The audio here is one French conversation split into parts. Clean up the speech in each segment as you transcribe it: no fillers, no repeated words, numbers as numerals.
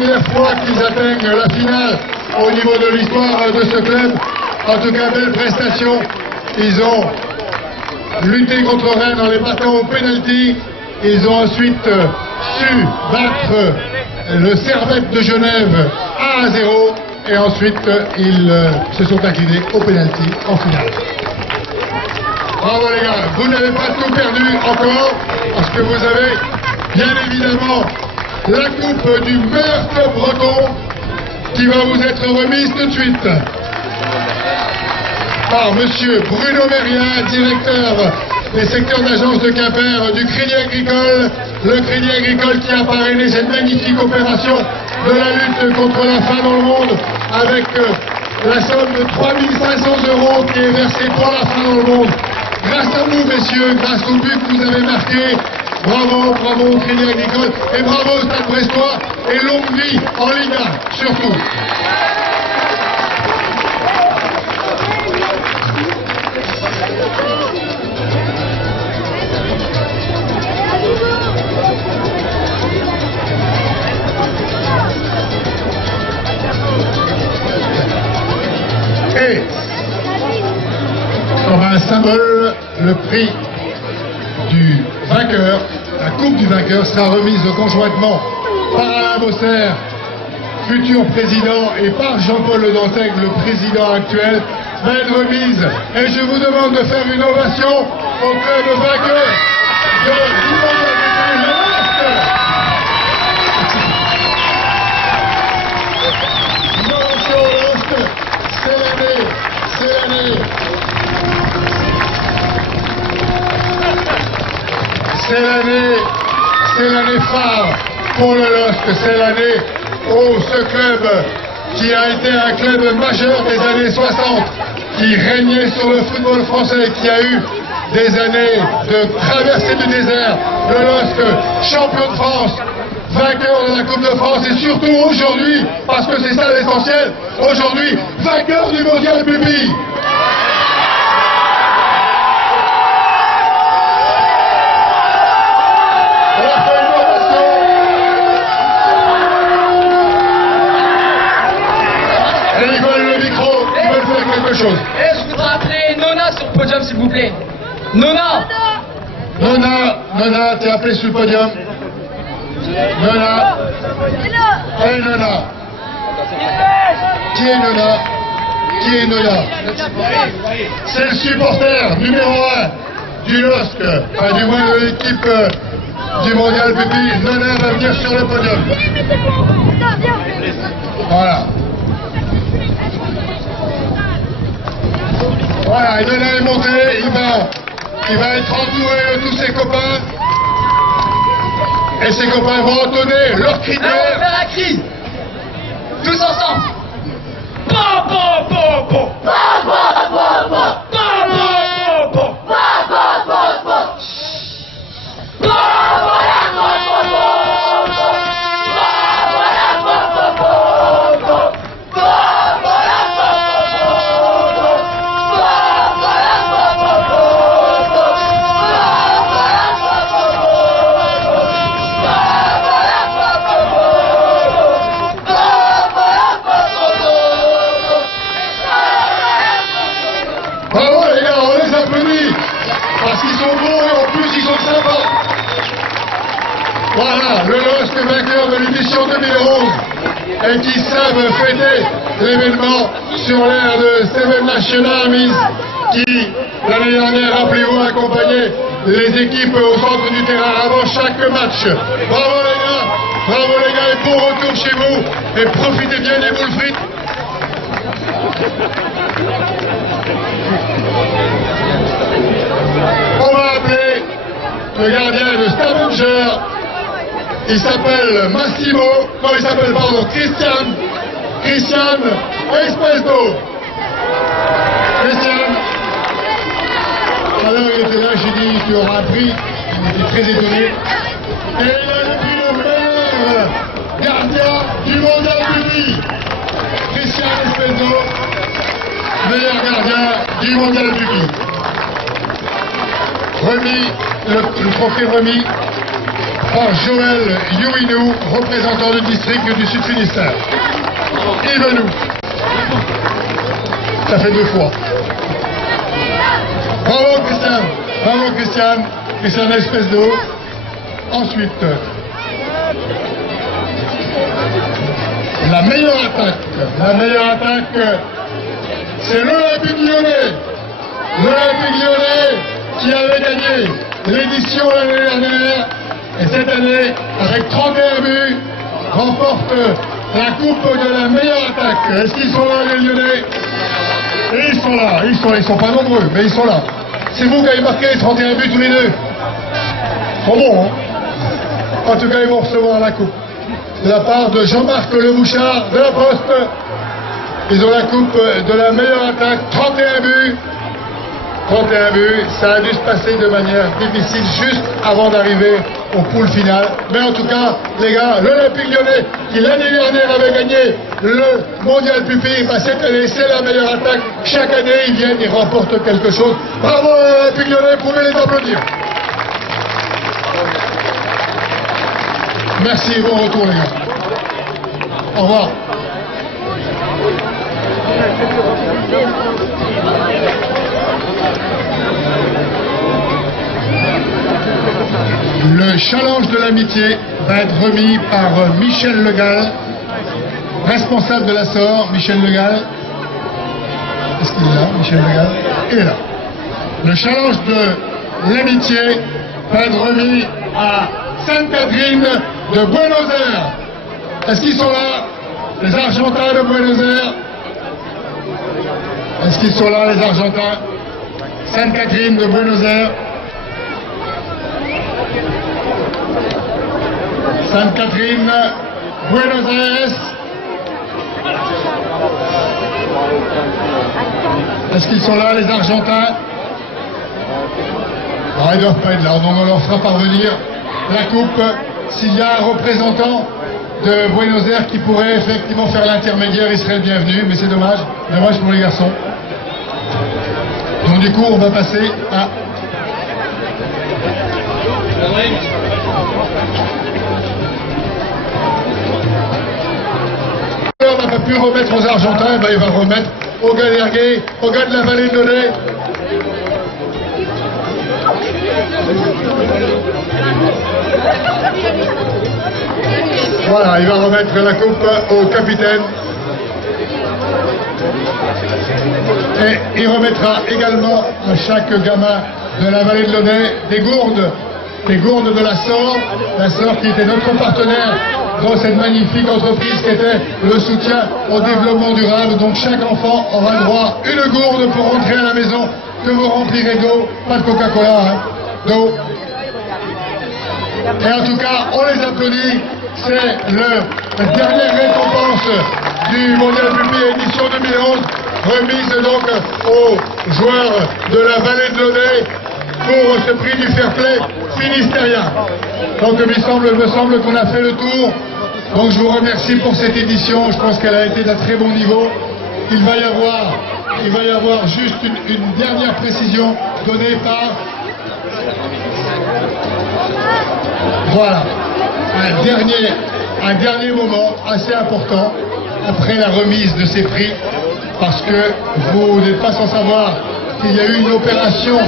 première fois qu'ils atteignent la finale au niveau de l'histoire de ce club. En tout cas, belle prestation. Ils ont lutté contre Rennes en les battant au pénalty. Ils ont ensuite su battre le Servette de Genève 1-0. Et ensuite, ils se sont inclinés au pénalty en finale. Bravo les gars, vous n'avez pas tout perdu encore, parce que vous avez bien évidemment la coupe du meilleur club breton qui va vous être remise tout de suite par monsieur Bruno Méria, directeur des secteurs d'agence de Quimper du Crédit Agricole. Le Crédit Agricole qui a parrainé cette magnifique opération de la lutte contre la faim dans le monde avec la somme de 3 500 € qui est versée pour la faim dans le monde. Grâce à vous, messieurs, grâce au but que vous avez marqué, bravo, bravo au Crédit Agricole et bravo au Stade Brestois et longue vie en Ligue 1, surtout. Et comme un symbole, le prix du vainqueur, la coupe du vainqueur, sera remise conjointement par Alain Bosser, futur président, et par Jean-Paul Le Dantec, le président actuel, va être remise. Et je vous demande de faire une ovation au club vainqueur de C'est l'année phare pour le LOSC, c'est l'année où ce club, qui a été un club majeur des années 60, qui régnait sur le football français, qui a eu des années de traversée du désert, le LOSC, champion de France, vainqueur de la Coupe de France, et surtout aujourd'hui, parce que c'est ça l'essentiel, aujourd'hui, vainqueur du mondial public. Chose. Et je voudrais appeler Nona sur le podium, s'il vous plaît. Nona. Nona, t'es appelé sur le podium. Nona. Hey Nona. Qui est Nona? Qui est Nona? C'est le supporter numéro 1 du LOSC, enfin du moins de l'équipe du mondial pupille. Nona va venir sur le podium. Voilà. Voilà, Nona est monté, il va être entouré de tous ses copains. Et ses copains vont entonner leur cri de guerre. On va faire un cri. Tous ensemble. Bon, bon, bon, bon. Bon, bon, bon, bon. Bon, bon, bon, bon. Bon, bon, bon, bon. Bon, voilà, bon, bon, bon, bon. Bon, voilà, bon, bon, bon, bon. Bon, voilà, bon, bon, bon, bon. Bravo les gars, on les applaudit parce qu'ils sont bons et en plus ils sont sympas. Voilà, le LOSC vainqueur de l'édition 2011 et qui savent fêter l'événement sur l'air de Seven National Armies qui, l'année dernière, rappelez-vous, accompagnait les équipes au centre du terrain avant chaque match. Bravo les gars et bon retour chez vous et profitez bien des boules frites. On va appeler le gardien de Stavanger. Il s'appelle Massimo. Non, il s'appelle, pardon, Christian Espesto. Christian. Alors il était là, j'ai dit tu auras un prix. Il était très étonné. Et il a depuis le meilleur gardien du mondial public. Christian Espesto, meilleur gardien du mondial public. Remis, le trophée remis par Joël Youinou, représentant du district du Sud Finistère. Yves nous. Ça fait 2 fois. Bravo Christian. Bravo Christian. Christian espèce d'eau. Ensuite, la meilleure attaque, c'est l'Olympique Lyonnais. L'Olympique Lyonnais qui avait gagné l'édition l'année dernière et cette année, avec 31 buts, remporte la coupe de la meilleure attaque. Est-ce qu'ils sont là, les Lyonnais? Et ils sont là, ils sont pas nombreux, mais ils sont là. C'est vous qui avez marqué les 31 buts tous les deux. Ils sont bons, hein? En tout cas, ils vont recevoir la coupe. De la part de Jean-Marc Le Bouchard de la Poste. Ils ont la coupe de la meilleure attaque, 31 buts. 31 buts, ça a dû se passer de manière difficile juste avant d'arriver au pool final. Mais en tout cas, les gars, l'Olympique Lyonnais, qui l'année dernière avait gagné le Mondial Pupille, cette année, c'est la meilleure attaque. Chaque année, ils viennent, ils remportent quelque chose. Bravo l'Olympique Lyonnais, vous pouvez les applaudir. Merci, bon retour les gars. Au revoir. Le challenge de l'amitié va être remis par Michel Legal, responsable de l'Assor. Michel Legal. Est-ce qu'il est là, Michel Legal? Il est là. Le challenge de l'amitié va être remis à Sainte-Catherine de Buenos Aires. Est-ce qu'ils sont là, les Argentins de Buenos Aires? Est-ce qu'ils sont là, les Argentins? Sainte-Catherine de Buenos Aires. Sainte-Catherine, Buenos Aires. Est-ce qu'ils sont là, les Argentins? Ah, ils ne doivent pas être là, donc on leur fera parvenir la coupe. S'il y a un représentant de Buenos Aires qui pourrait effectivement faire l'intermédiaire, il serait le bienvenu, mais c'est dommage, dommage pour les garçons. Donc du coup, on va passer à... On n'a pas pu remettre aux Argentins, ben il va remettre aux gars d'Ergué, aux gars de la vallée de Launay. Voilà, il va remettre la coupe au capitaine. Et il remettra également à chaque gamin de la vallée de Launay des gourdes de l'Assor qui était notre partenaire dans cette magnifique entreprise qui était le soutien au développement durable. Donc chaque enfant aura le droit à une gourde pour rentrer à la maison que vous remplirez d'eau, pas de Coca-Cola, hein, d'eau. Et en tout cas, on les applaudit. C'est la dernière récompense du Mondial Pupille édition 2011, remise donc aux joueurs de la vallée de Launay pour ce prix du fair play finistérien. Donc il me semble qu'on a fait le tour. Donc je vous remercie pour cette édition. Je pense qu'elle a été d'un très bon niveau. Il va y avoir juste une dernière précision donnée par... Voilà. Un dernier moment assez important après la remise de ces prix, parce que vous n'êtes pas sans savoir qu'il y a eu une opération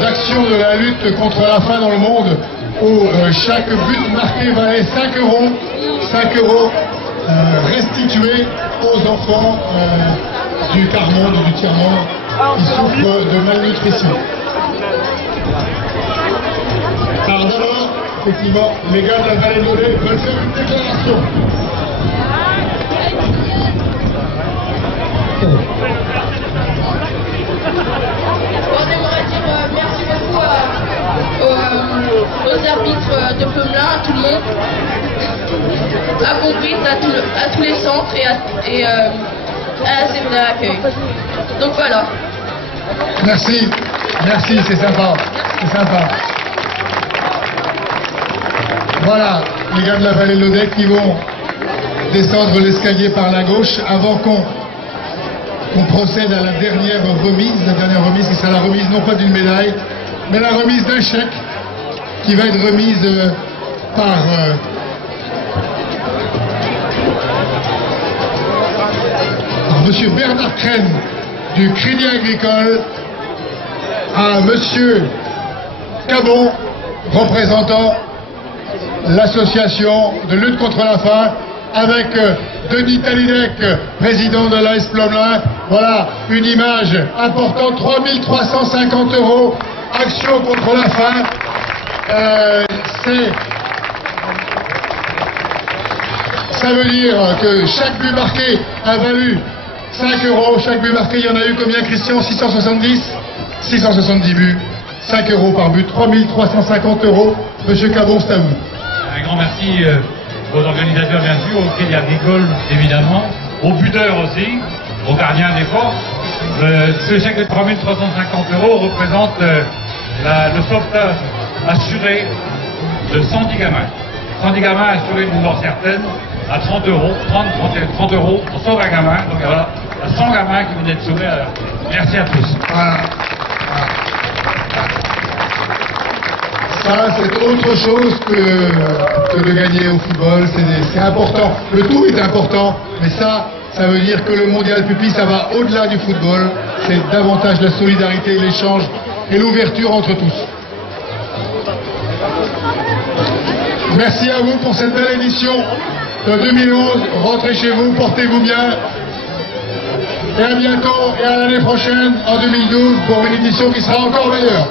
d'action de la lutte contre la faim dans le monde où chaque but marqué valait 5 euros. 5 euros restitués aux enfants du quart-monde ou du tiers-monde qui souffrent de malnutrition. Alors d'abord, effectivement, les gars de la vallée de Launay veulent faire une déclaration. J'aimerais dire merci beaucoup aux arbitres de Pemelin, à tout le monde, à Conduite, à tous les centres et à la CMDA Accueil. Donc voilà. Merci, c'est sympa, Voilà, les gars de la vallée de Launay qui vont descendre l'escalier par la gauche avant qu'on procède à la dernière remise. La dernière remise, c'est ça, la remise non pas d'une médaille, mais la remise d'un chèque qui va être remise par Monsieur Bernard Crène du Crédit Agricole à Monsieur Cabon, représentant l'association de lutte contre la faim, avec Denis Talidec, président de l'AS Plomelin. Voilà une image importante, 3350 €, action contre la faim. Ça veut dire que chaque but marqué a valu 5 €. Chaque but marqué, il y en a eu combien, Christian? 670 buts. 5 € par but, 3350 €. Monsieur Cabon, c'est à vous. Un grand merci aux organisateurs, bien sûr, au Crédit Agricole, évidemment, aux buteurs aussi, aux gardiens des forces. Ce chèque de 3350 € représente le sauvetage assuré de 110 gamins. 110 gamins assurés d'une mort certaine à 30 €. 30 € on sauve un gamin. Donc voilà, 100 gamins qui viennent d'être sauvés. Merci à tous. Voilà. Ça, c'est autre chose que de gagner au football. C'est important. Le tout est important, mais ça veut dire que le mondial Pupi, ça va au-delà du football. C'est davantage la solidarité, l'échange et l'ouverture entre tous. Merci à vous pour cette belle édition de 2011. Rentrez chez vous, portez-vous bien. Et à bientôt et à l'année prochaine, en 2012, pour une édition qui sera encore meilleure.